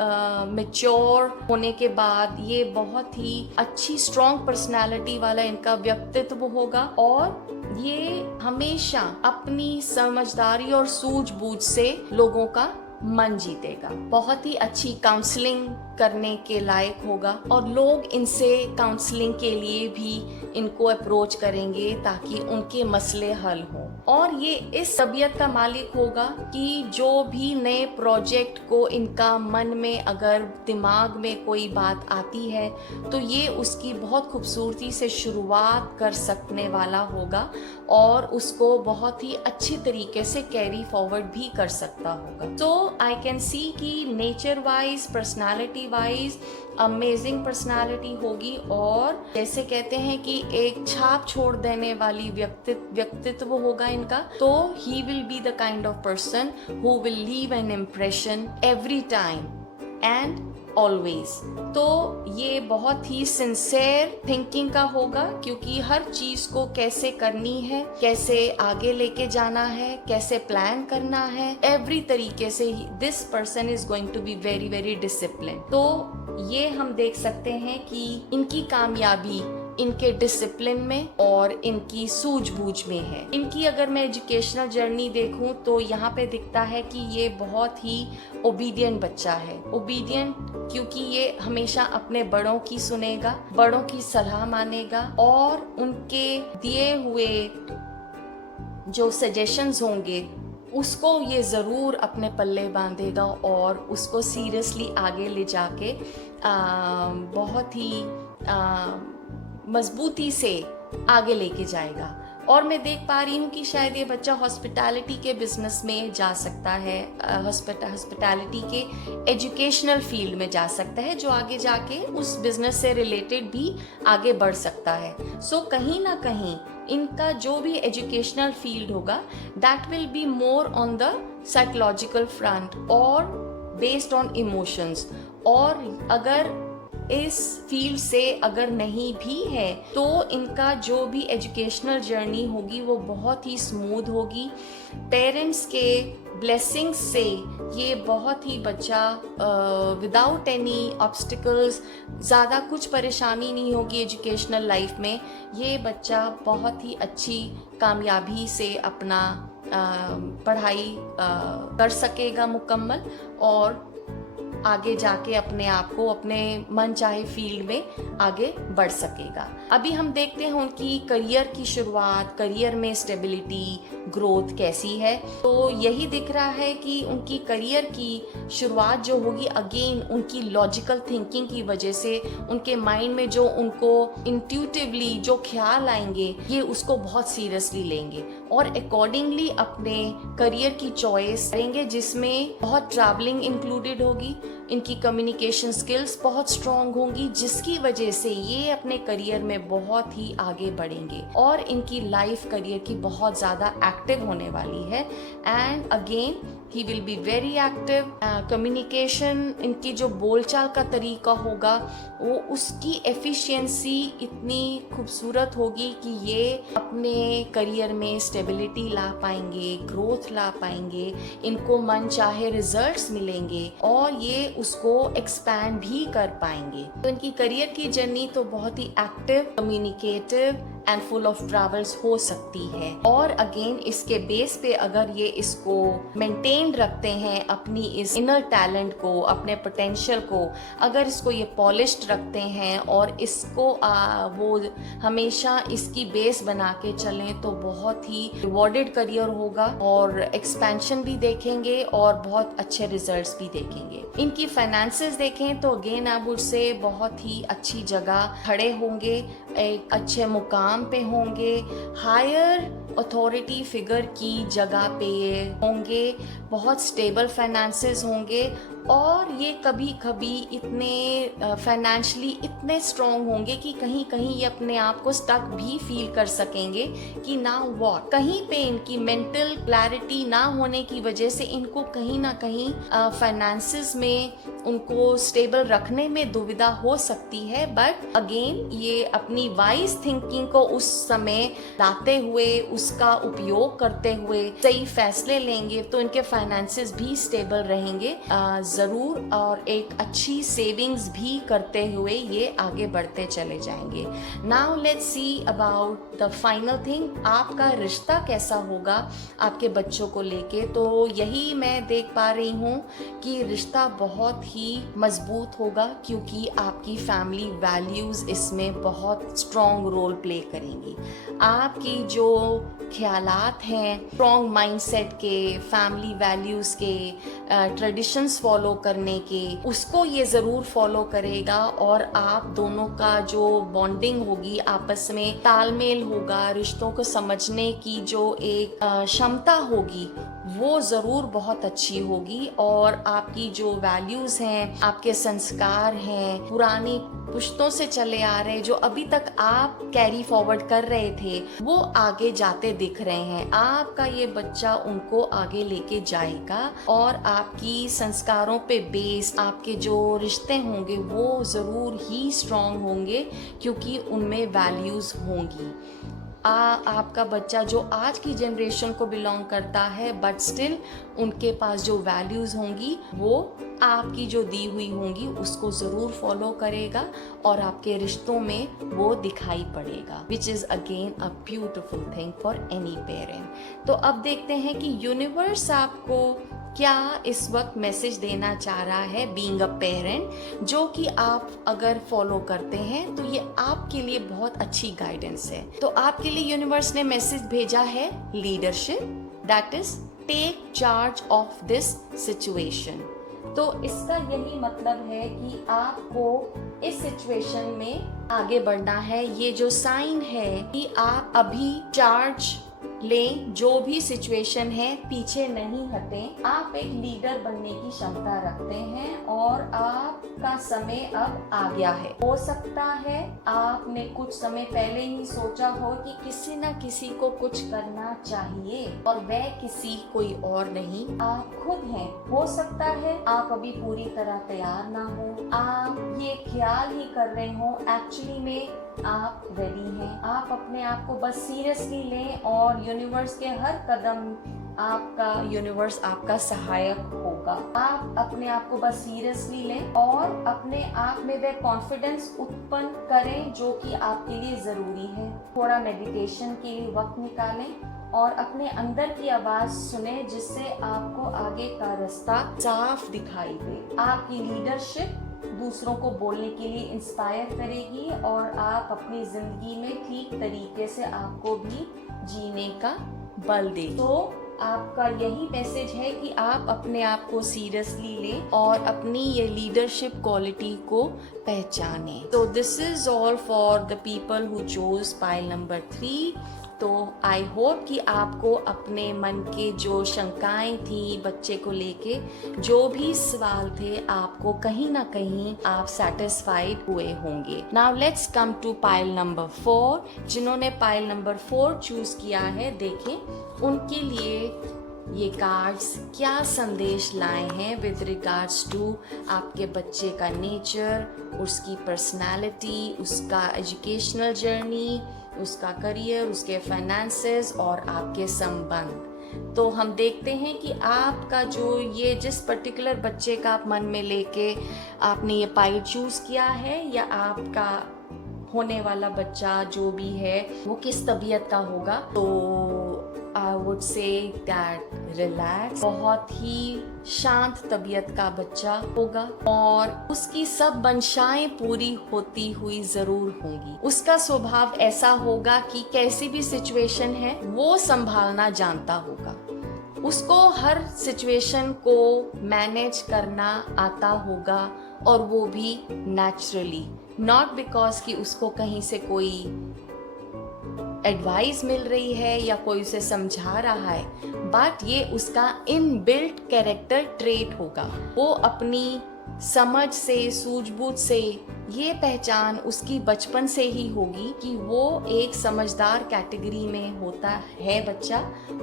मैच्योर होने के बाद ये बहुत ही अच्छी स्ट्रॉन्ग पर्सनालिटी वाला इनका व्यक्तित्व होगा, और ये हमेशा अपनी समझदारी और सूझबूझ से लोगों का मन जीतेगा। बहुत ही अच्छी काउंसलिंग करने के लायक होगा, और लोग इनसे काउंसलिंग के लिए भी इनको अप्रोच करेंगे ताकि उनके मसले हल हों। और ये इस तबीयत का मालिक होगा कि जो भी नए प्रोजेक्ट को इनका मन में अगर दिमाग में कोई बात आती है तो ये उसकी बहुत खूबसूरती से शुरुआत कर सकने वाला होगा, और उसको बहुत ही अच्छी तरीके से कैरी फॉरवर्ड भी कर सकता होगा। तो आई कैन सी कि nature wise, personality wise amazing personality होगी, और जैसे कहते हैं कि एक छाप छोड़ देने वाली व्यक्तित्व होगा इनका। तो ही will be the kind of person who will leave an impression every time and always. तो ये बहुत ही सिंसेयर थिंकिंग का होगा, क्योंकि हर चीज को कैसे करनी है, कैसे आगे लेके जाना है, कैसे प्लान करना है, एवरी तरीके से this person is going to be very very discipline. तो ये हम देख सकते हैं कि इनकी कामयाबी इनके डिसिप्लिन में और इनकी सूझबूझ में है। इनकी अगर मैं एजुकेशनल जर्नी देखूं तो यहाँ पे दिखता है कि ये बहुत ही ओबीडियंट बच्चा है। ओबीडियंट क्योंकि ये हमेशा अपने बड़ों की सुनेगा, बड़ों की सलाह मानेगा, और उनके दिए हुए जो सजेशंस होंगे उसको ये ज़रूर अपने पल्ले बांधेगा और उसको सीरियसली आगे ले जाके बहुत ही मजबूती से आगे लेके जाएगा। और मैं देख पा रही हूँ कि शायद ये बच्चा हॉस्पिटैलिटी के बिजनेस में जा सकता है, हॉस्पिटैलिटी के एजुकेशनल फील्ड में जा सकता है, जो आगे जाके उस बिजनेस से रिलेटेड भी आगे बढ़ सकता है। सो कहीं ना कहीं इनका जो भी एजुकेशनल फील्ड होगा that will be more on the psychological front और बेस्ड ऑन इमोशंस। और अगर इस फील्ड से अगर नहीं भी है तो इनका जो भी एजुकेशनल जर्नी होगी वो बहुत ही स्मूथ होगी। पेरेंट्स के ब्लेसिंग्स से ये बहुत ही बच्चा विदाउट एनी ऑब्स्टिकल्स, ज़्यादा कुछ परेशानी नहीं होगी एजुकेशनल लाइफ में, ये बच्चा बहुत ही अच्छी कामयाबी से अपना पढ़ाई कर सकेगा मुकम्मल, और आगे जाके अपने आप को अपने मन चाहे फील्ड में आगे बढ़ सकेगा। अभी हम देखते हैं उनकी करियर की शुरुआत, करियर में स्टेबिलिटी, ग्रोथ कैसी है। तो यही दिख रहा है कि उनकी करियर की शुरुआत जो होगी अगेन उनकी लॉजिकल थिंकिंग की वजह से, उनके माइंड में जो उनको इंट्यूटिवली जो ख्याल आएंगे ये उसको बहुत सीरियसली लेंगे और अकॉर्डिंगली अपने करियर की चॉइस करेंगे, जिसमें बहुत ट्रैवलिंग इंक्लूडेड होगी। इनकी कम्युनिकेशन स्किल्स बहुत स्ट्रॉन्ग होंगी, जिसकी वजह से ये अपने करियर में बहुत ही आगे बढ़ेंगे और इनकी लाइफ करियर की बहुत ज़्यादा एक्टिव होने वाली है। And again he will be very active. Communication, इनकी जो बोलचाल का तरीका होगा वो उसकी एफिशिएंसी इतनी खूबसूरत होगी कि ये अपने करियर में स्टेबिलिटी ला पाएंगे, ग्रोथ ला पाएंगे, इनको मन चाहे रिजल्ट्स मिलेंगे और ये उसको एक्सपैंड भी कर पाएंगे। तो इनकी करियर की जर्नी तो बहुत ही active, communicative and full of travels हो सकती है। और अगेन इसके बेस पे अगर ये इसको मेंटेन रखते हैं, अपनी इस इनर टैलेंट को, अपने पोटेंशियल को, अगर इसको ये पॉलिश्ड रखते हैं और इसको वो हमेशा इसकी बेस बना के चलें तो बहुत ही रिवॉर्डेड करियर होगा और एक्सपेंशन भी देखेंगे और बहुत अच्छे रिजल्ट्स भी देखेंगे। इनकी फाइनेंसेस देखें तो अगेन आप उससे बहुत ही अच्छी जगह खड़े होंगे, एक अच्छे मुकाम पे होंगे, हायर अथॉरिटी फिगर की जगह पे होंगे, बहुत स्टेबल फाइनेंसेस होंगे और ये कभी कभी इतने फाइनेंशियली इतने स्ट्रॉन्ग होंगे कि कहीं कहीं ये अपने आप को स्टक भी फील कर सकेंगे कि ना व्हाट, कहीं पे इनकी मेंटल क्लैरिटी ना होने की वजह से इनको कहीं ना कहीं फाइनेंसेस में उनको स्टेबल रखने में दुविधा हो सकती है। बट अगेन ये अपनी वाइज थिंकिंग को उस समय लाते हुए, उसका उपयोग करते हुए सही फैसले लेंगे तो इनके फाइनेंसेस भी स्टेबल रहेंगे ज़रूर, और एक अच्छी सेविंग्स भी करते हुए ये आगे बढ़ते चले जाएंगे। Now let's see about the final thing, आपका रिश्ता कैसा होगा आपके बच्चों को लेके। तो यही मैं देख पा रही हूँ कि रिश्ता बहुत ही मजबूत होगा क्योंकि आपकी फैमिली वैल्यूज़ इसमें बहुत स्ट्रॉन्ग रोल प्ले करेंगी। आपकी जो ख्यालात हैं स्ट्रॉन्ग माइंडसेट के, फैमिली वैल्यूज़ के, ट्रेडिशंस फॉलो करने के, उसको ये ज़रूर फॉलो करेगा और आप दोनों का जो बॉन्डिंग होगी, आपस में तालमेल होगा, रिश्तों को समझने की जो एक क्षमता होगी वो ज़रूर बहुत अच्छी होगी। और आपकी जो वैल्यूज़ हैं, आपके संस्कार हैं, पुरानी पुश्तों से चले आ रहे जो अभी तक आप कैरी फॉरवर्ड कर रहे थे, वो आगे जाते दिख रहे हैं। आपका ये बच्चा उनको आगे लेके जाएगा और आपकी संस्कारों पे बेस आपके जो रिश्ते होंगे वो ज़रूर ही स्ट्रॉन्ग होंगे क्योंकि उनमें वैल्यूज़ होंगी। आपका बच्चा जो आज की जनरेशन को बिलोंग करता है बट स्टिल उनके पास जो वैल्यूज़ होंगी वो आपकी जो दी हुई होंगी उसको ज़रूर फॉलो करेगा और आपके रिश्तों में वो दिखाई पड़ेगा, which is again a beautiful thing for any parent. तो अब देखते हैं कि यूनिवर्स आपको क्या इस वक्त मैसेज देना चाह रहा है बीइंग अ पेरेंट, जो कि आप अगर फॉलो करते हैं तो ये आपके लिए बहुत अच्छी गाइडेंस है। तो आपके लिए यूनिवर्स ने मैसेज भेजा है leadership, that is take charge of this situation. तो इसका यही मतलब है कि आपको इस सिचुएशन में आगे बढ़ना है। ये जो साइन है कि आप अभी चार्ज लें, जो भी सिचुएशन है पीछे नहीं हटें। आप एक लीडर बनने की क्षमता रखते हैं और आपका समय अब आ गया है। हो सकता है आपने कुछ समय पहले ही सोचा हो कि किसी न किसी को कुछ करना चाहिए और वह किसी कोई और नहीं, आप खुद हैं। हो सकता है आप अभी पूरी तरह तैयार ना हो, आप ये ख्याल ही कर रहे हो एक्चुअली में आप रेडी हैं। आप अपने आप को बस सीरियसली लें और यूनिवर्स के हर कदम यूनिवर्स आपका सहायक होगा। आप अपने आप को बस सीरियसली लें और अपने आप में वह कॉन्फिडेंस उत्पन्न करें जो कि आपके लिए जरूरी है। थोड़ा मेडिटेशन के लिए वक्त निकालें और अपने अंदर की आवाज सुने जिससे आपको आगे का रास्ता साफ दिखाई दे। आपकी लीडरशिप दूसरों को बोलने के लिए इंस्पायर करेगी और आप अपनी जिंदगी में ठीक तरीके से आपको भी जीने का बल दे। तो आपका यही मैसेज है कि आप अपने आप को सीरियसली लें और अपनी ये लीडरशिप क्वालिटी को पहचानें। तो this is all for the people who chose pile number 3। तो आई होप कि आपको अपने मन के जो शंकाएं थी बच्चे को लेके, जो भी सवाल थे, आपको कहीं ना कहीं आप सेटिस्फाइड हुए होंगे। Now let's come to pile number 4। जिन्होंने पाइल नंबर 4 चूज किया है, देखें उनके लिए ये कार्ड्स क्या संदेश लाए हैं विद रिगार्ड्स टू आपके बच्चे का नेचर, उसकी पर्सनालिटी, उसका एजुकेशनल जर्नी, उसका करियर, उसके फाइनेंसेस और आपके संबंध। तो हम देखते हैं कि आपका जो ये जिस पर्टिकुलर बच्चे का आप मन में लेके आपने ये पाइल चूज किया है, या आपका होने वाला बच्चा जो भी है वो किस तबीयत का होगा, तो I would say that relax, बहुत ही शांत तबीयत का बच्चा होगा और उसकी सब मंशाएं पूरी होती हुई जरूर होंगी। उसका स्वभाव ऐसा होगा कि कैसी भी सिचुएशन है वो संभालना जानता होगा। उसको हर सिचुएशन को मैनेज करना आता होगा और वो भी नेचुरली, नॉट बिकॉज कि उसको कहीं से कोई एडवाइस मिल रही है या कोई उसे समझा रहा है, बट ये उसका इनबिल्ट कैरेक्टर ट्रेट होगा। वो अपनी समझ से, सूझबूझ से ये पहचान उसकी बचपन से ही होगी कि वो एक समझदार कैटेगरी में होता है बच्चा,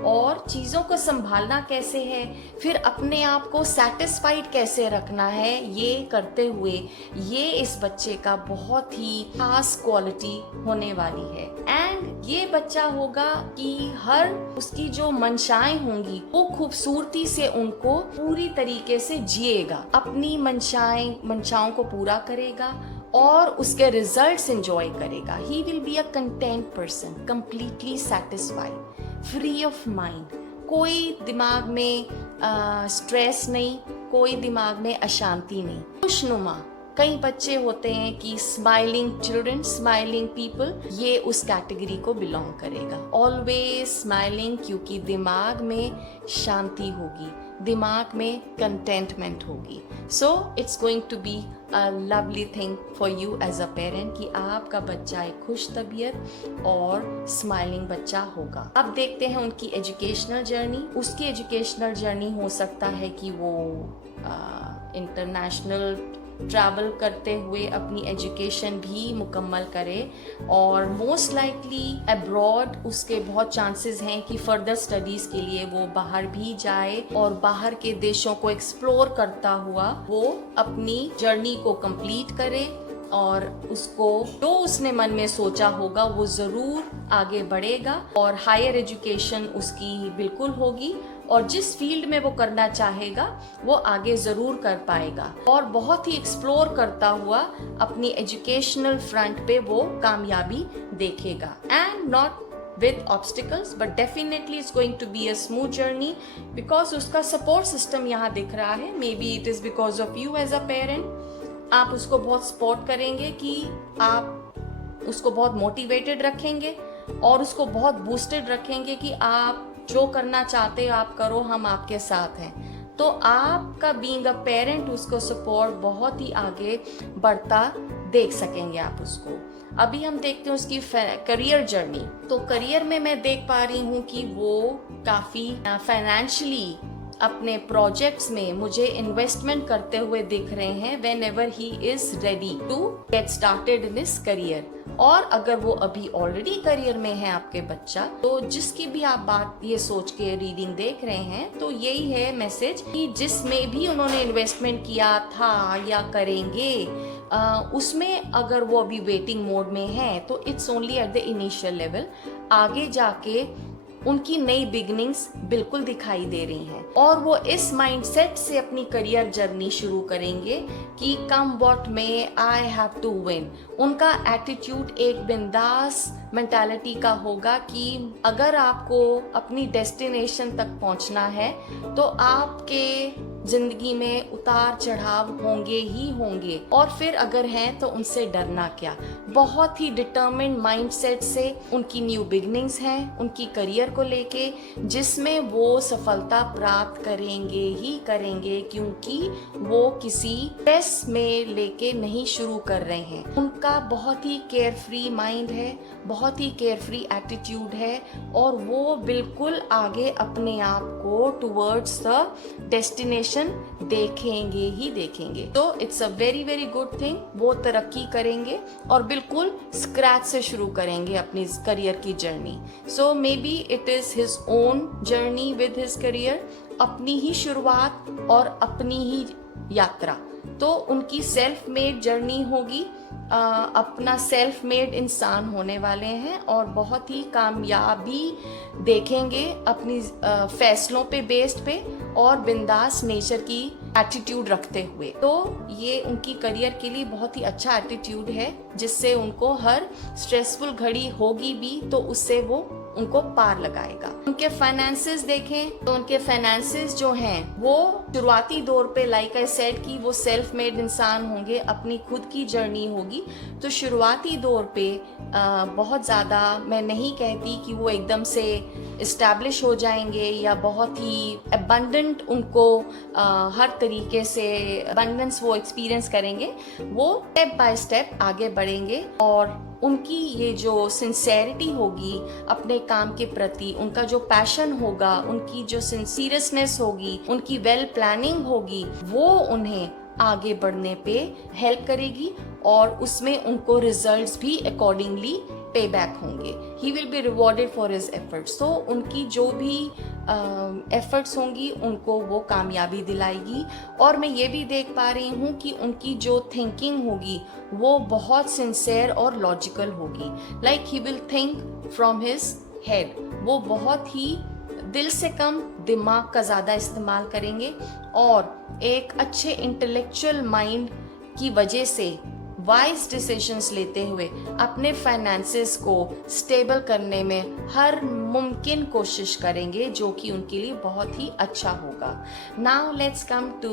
और चीज़ों को संभालना कैसे है, फिर अपने आप को सेटिस्फाइड कैसे रखना है, ये करते हुए ये इस बच्चे का बहुत ही खास क्वालिटी होने वाली है। एंड ये बच्चा होगा कि हर उसकी जो मंशाएं होंगी वो खूबसूरती से उनको पूरी तरीके से जिएगा, अपनी मंशाओं को पूरा करेगा और उसके रिजल्ट्स एंजॉय करेगा। ही will be a content person, completely satisfied, free of mind. कोई दिमाग में स्ट्रेस नहीं, कोई दिमाग में अशांति नहीं, खुशनुमा। कई बच्चे होते हैं कि स्माइलिंग चिल्ड्रन, स्माइलिंग पीपल, ये उस कैटेगरी को बिलोंग करेगा। ऑलवेज स्माइलिंग, क्योंकि दिमाग में शांति होगी, दिमाग में कंटेंटमेंट होगी। So it's going to be a lovely thing for you as a parent कि आपका बच्चा एक खुश तबीयत और स्माइलिंग बच्चा होगा। अब देखते हैं उनकी एजुकेशनल जर्नी। उसकी एजुकेशनल जर्नी हो सकता है कि वो इंटरनेशनल ट्रैवल करते हुए अपनी एजुकेशन भी मुकम्मल करे, और मोस्ट लाइकली अब्रॉड उसके बहुत चांसेस हैं कि फर्दर स्टडीज़ के लिए वो बाहर भी जाए और बाहर के देशों को एक्सप्लोर करता हुआ वो अपनी जर्नी को कंप्लीट करे, और उसको जो उसने मन में सोचा होगा वो ज़रूर आगे बढ़ेगा और हायर एजुकेशन उसकी बिल्कुल होगी, और जिस फील्ड में वो करना चाहेगा वो आगे ज़रूर कर पाएगा, और बहुत ही एक्सप्लोर करता हुआ अपनी एजुकेशनल फ्रंट पे वो कामयाबी देखेगा। And not with obstacles, but definitely it's going to be a smooth journey because उसका support system यहाँ दिख रहा है। Maybe it is because of you as a parent। आप उसको बहुत सपोर्ट करेंगे कि आप उसको बहुत मोटिवेटेड रखेंगे और उसको बहुत बूस्टेड रखेंगे कि आप जो करना चाहते हो आप करो, हम आपके साथ हैं। तो आपका बीइंग अ पेरेंट उसको सपोर्ट बहुत ही आगे बढ़ता देख सकेंगे आप उसको। अभी हम देखते हैं उसकी करियर जर्नी। तो करियर में मैं देख पा रही हूँ कि वो काफ़ी फाइनेंशियली अपने प्रोजेक्ट्स में मुझे इन्वेस्टमेंट करते हुए दिख रहे हैं whenever he is ready to get started in his career. और अगर वो अभी ऑलरेडी करियर में है आपके बच्चा, तो जिसकी भी आप बात ये सोच के रीडिंग देख रहे हैं, तो यही है मैसेज कि जिसमें भी उन्होंने इन्वेस्टमेंट किया था या करेंगे उसमें अगर वो अभी वेटिंग मोड में है तो it's only at the initial level. आगे जाके उनकी नई बिगनिंग्स बिल्कुल दिखाई दे रही हैं और वो इस माइंडसेट से अपनी करियर जर्नी शुरू करेंगे कि कम व्हाट में आई हैव टू विन। उनका एटीट्यूड एक बिंदास मेंटालिटी का होगा कि अगर आपको अपनी डेस्टिनेशन तक पहुंचना है तो आपके जिंदगी में उतार चढ़ाव होंगे ही होंगे, और फिर अगर हैं तो उनसे डरना क्या। बहुत ही डिटर्मिन्ड माइंडसेट से उनकी न्यू बिगनिंग्स हैं उनकी करियर को लेके, जिसमें वो सफलता प्राप्त करेंगे ही करेंगे, क्योंकि वो किसी स्ट्रेस में लेके नहीं शुरू कर रहे हैं। उनका बहुत ही केयर फ्री माइंड है, बहुत ही केयर फ्री एटीट्यूड है और वो बिल्कुल आगे अपने आप को टुवर्ड्स द डेस्टिनेशन देखेंगे ही देखेंगे। तो it's a very very good thing. वो तरक्की करेंगे और बिल्कुल स्क्रैच से शुरू करेंगे अपनी करियर की journey. So may be it is his own journey with his career, अपनी ही शुरुआत और अपनी ही यात्रा। तो उनकी सेल्फ मेड जर्नी होगी, अपना सेल्फ मेड इंसान होने वाले हैं और बहुत ही कामयाबी देखेंगे अपनी फैसलों पे बेस्ड पे और बिंदास नेचर की एटीट्यूड रखते हुए। तो ये उनकी करियर के लिए बहुत ही अच्छा एटीट्यूड है, जिससे उनको हर स्ट्रेसफुल घड़ी होगी भी तो उससे वो उनको पार लगाएगा। उनके फाइनेंसेस देखें तो उनके फाइनेंसेस जो हैं वो शुरुआती दौर पे लाइक आई सेड कि वो सेल्फ मेड इंसान होंगे, अपनी खुद की जर्नी होगी। तो शुरुआती दौर पे बहुत ज़्यादा मैं नहीं कहती कि वो एकदम से इस्टेब्लिश हो जाएंगे या बहुत ही अबंडेंट उनको हर तरीके से अबंडेंस वो एक्सपीरियंस करेंगे। वो स्टेप बाय स्टेप आगे बढ़ेंगे और उनकी ये जो सिंसेरिटी होगी अपने काम के प्रति, उनका जो पैशन होगा, उनकी जो सिंसीरियसनेस होगी, उनकी वेल प्लानिंग होगी, वो उन्हें आगे बढ़ने पे हेल्प करेगी और उसमें उनको रिजल्ट्स भी अकॉर्डिंगली पे बैक होंगे। ही will be rewarded for his efforts. तो उनकी जो भी एफर्ट्स होंगी उनको वो कामयाबी दिलाएगी। और मैं ये भी देख पा रही हूँ कि उनकी जो थिंकिंग होगी वो बहुत सिंसेयर और लॉजिकल होगी। Like he will think from his head. वो बहुत ही दिल से कम दिमाग का ज़्यादा इस्तेमाल करेंगे और एक अच्छे इंटेलेक्चुअल माइंड की वजह से वाइज डिसीजंस लेते हुए अपने फाइनेंसेस को स्टेबल करने में हर मुमकिन कोशिश करेंगे, जो कि उनके लिए बहुत ही अच्छा होगा। Now let's come to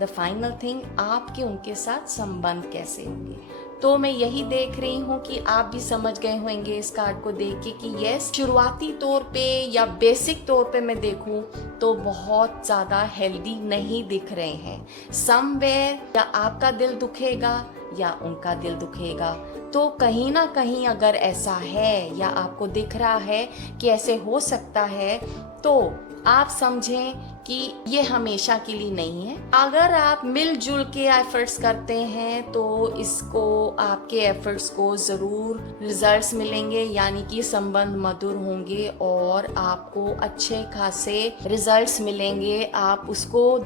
the final thing, आपके उनके साथ संबंध कैसे होंगे। तो मैं यही देख रही हूँ कि आप भी समझ गए होंगे इस कार्ड को देख के कि यस, शुरुआती तौर पे या बेसिक तौर पे मैं देखूँ तो बहुत ज़्यादा हेल्दी नहीं दिख रहे हैं। समवेयर या आपका दिल दुखेगा या उनका दिल दुखेगा। तो कहीं ना कहीं अगर ऐसा है या आपको दिख रहा है कि ऐसे हो सकता है, तो आप समझें कि ये हमेशा के लिए नहीं है। अगर आप मिलजुल के एफर्ट्स करते हैं तो इसको आपके एफर्ट्स को ज़रूर रिजल्ट्स मिलेंगे, यानी कि संबंध मधुर होंगे और आपको अच्छे खासे रिजल्ट्स मिलेंगे। आप उसको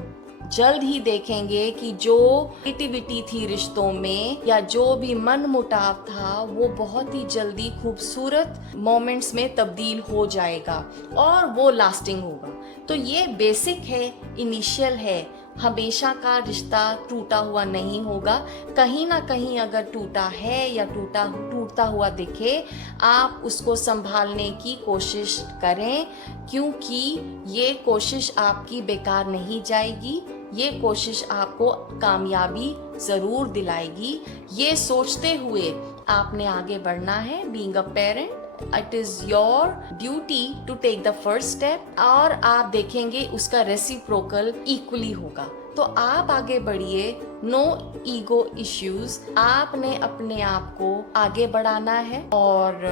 जल्द ही देखेंगे कि जो नेगेटिविटी थी रिश्तों में या जो भी मन मुटाव था वो बहुत ही जल्दी खूबसूरत मोमेंट्स में तब्दील हो जाएगा और वो लास्टिंग होगा। तो ये बेसिक है, इनिशियल है। हमेशा का रिश्ता टूटा हुआ नहीं होगा। कहीं ना कहीं अगर टूटा है या टूटता हुआ दिखे, आप उसको संभालने की कोशिश करें, क्योंकि ये कोशिश आपकी बेकार नहीं जाएगी। ये कोशिश आपको कामयाबी ज़रूर दिलाएगी। ये सोचते हुए आपने आगे बढ़ना है। Being a parent it is your duty to take the first step, और आप देखेंगे उसका रेसिप्रोकल इक्वली होगा। तो आप आगे बढ़िए, नो ईगो इश्यूज। आपने अपने आप को आगे बढ़ाना है और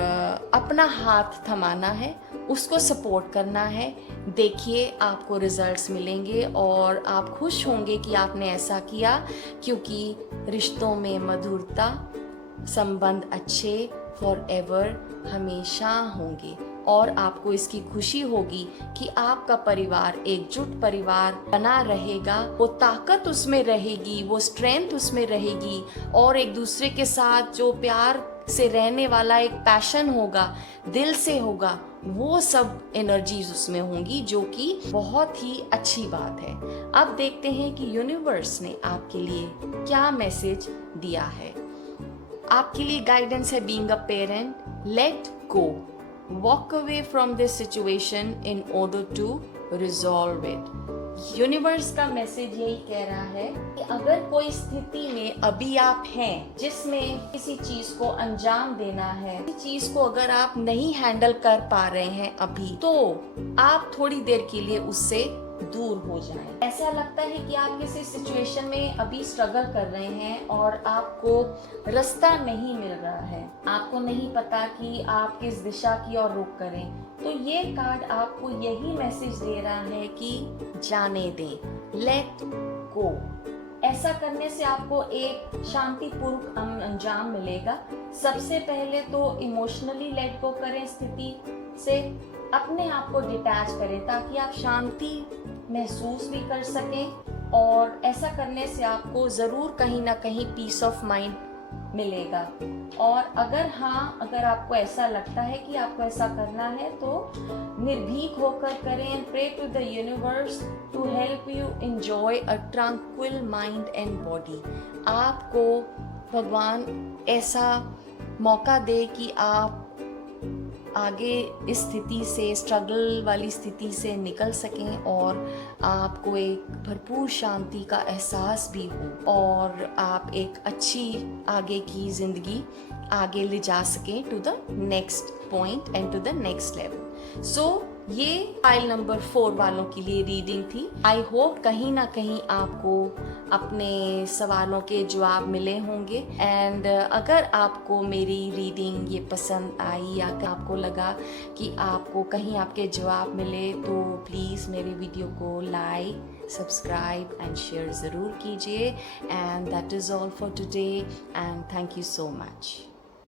अपना हाथ थमाना है, उसको सपोर्ट करना है। देखिए आपको रिजल्ट्स मिलेंगे और आप खुश होंगे कि आपने ऐसा किया, क्योंकि रिश्तों में मधुरता, संबंध अच्छे फॉर एवर हमेशा होंगे, और आपको इसकी खुशी होगी कि आपका परिवार एकजुट परिवार बना रहेगा। वो ताकत उसमें रहेगी, वो स्ट्रेंथ उसमें रहेगी, और एक दूसरे के साथ जो प्यार से रहने वाला एक पैशन होगा, दिल से होगा, वो सब एनर्जीज उसमें होंगी, जो कि बहुत ही अच्छी बात है। अब देखते हैं कि यूनिवर्स ने आपके लिए क्या मैसेज दिया है। आपके लिए गाइडेंस है, being a parent, let go, walk away from this situation in order to resolve it. Universe का मैसेज यही कह रहा है कि अगर कोई स्थिति में अभी आप हैं जिसमें किसी चीज को अंजाम देना है, किसी चीज को अगर आप नहीं हैंडल कर पा रहे हैं अभी, तो आप थोड़ी देर के लिए उससे दूर हो जाएं। ऐसा लगता है कि आप किसी सिचुएशन में अभी स्ट्रगल कर रहे हैं और आपको रास्ता नहीं मिल रहा है, आपको नहीं पता कि आप किस दिशा की ओर रुख करें, तो ये कार्ड आपको यही मैसेज दे रहा है कि जाने दें, लेट गो। ऐसा करने से आपको एक शांतिपूर्वक अंजाम मिलेगा। सबसे पहले तो इमोशनली लेट गो करें, स्थिति से अपने आप को डिटैच करें, ताकि आप शांति महसूस भी कर सकें, और ऐसा करने से आपको ज़रूर कहीं ना कहीं पीस ऑफ माइंड मिलेगा। और अगर आपको ऐसा लगता है कि आपको ऐसा करना है, तो निर्भीक होकर करें and pray to the universe to help you enjoy a tranquil mind and body. आपको भगवान ऐसा मौका दे कि आप आगे इस स्थिति से, स्ट्रगल वाली स्थिति से निकल सकें, और आपको एक भरपूर शांति का एहसास भी हो, और आप एक अच्छी आगे की ज़िंदगी आगे ले जा सकें to the next point and to the next level. So ये फाइल नंबर 4 वालों के लिए रीडिंग थी। आई होप कहीं ना कहीं आपको अपने सवालों के जवाब मिले होंगे, एंड अगर आपको मेरी रीडिंग ये पसंद आई, या आपको लगा कि आपको कहीं आपके जवाब मिले, तो प्लीज़ मेरी वीडियो को लाइक, सब्सक्राइब एंड शेयर ज़रूर कीजिए। And that is all for today, and thank you so much.